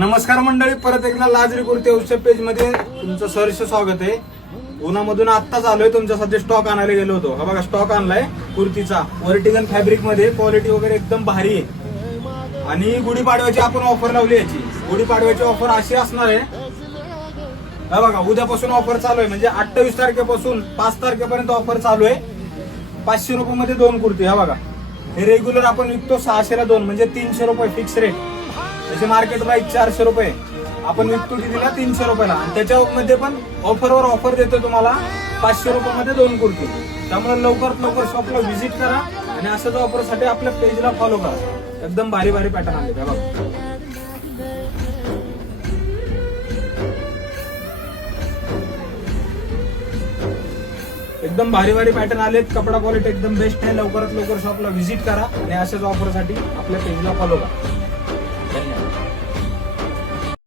नमस्कार मंडळी, परत एकदा लाजरी कुर्ती हाऊसच्या पेज मध्ये तुमचं सहर्ष स्वागत आहे. उन्हामधून आत्ताच आलोय, तुमच्यासाठी स्टॉक आणायला गेलो होतो. हा बघा स्टॉक आणलाय कुर्तीचा, वर्टिकल फॅब्रिक मध्ये, क्वालिटी वगैरे एकदम भारी आहे. आणि गुढीपाडव्याची आपण ऑफर लावली याची. गुढीपाडव्याची ऑफर अशी असणार आहे, हा बघा उद्यापासून ऑफर चालू आहे. म्हणजे 28 तारखेपासून 5 तारखेपर्यंत ऑफर चालू आहे. 500 रुपये मध्ये 2 कुर्ती. हा बघा, हे रेग्युलर आपण विकतो 600 ला 2, म्हणजे 300 रुपये फिक्स रेट. त्याची मार्केट प्राइस 400 रुपये, आपण विकतो कितीला 300 रुपयाला. आणि त्याच्यामध्ये पण ऑफरवर ऑफर देतो तुम्हाला 500 रुपयामध्ये 2 कुर्ती. त्यामुळे लवकरात लवकर शॉपला व्हिजिट करा आणि अशाच ऑफरसाठी आपल्या पेजला फॉलो करा. एकदम भारी भारी पॅटर्न आले बघा. एकदम भारी भारी पॅटर्न आलेत. कपडा क्वालिटी एकदम बेस्ट आहे. लवकरात लवकर शॉपला व्हिजिट करा आणि अशाच ऑफरसाठी आपल्या पेजला फॉलो करा.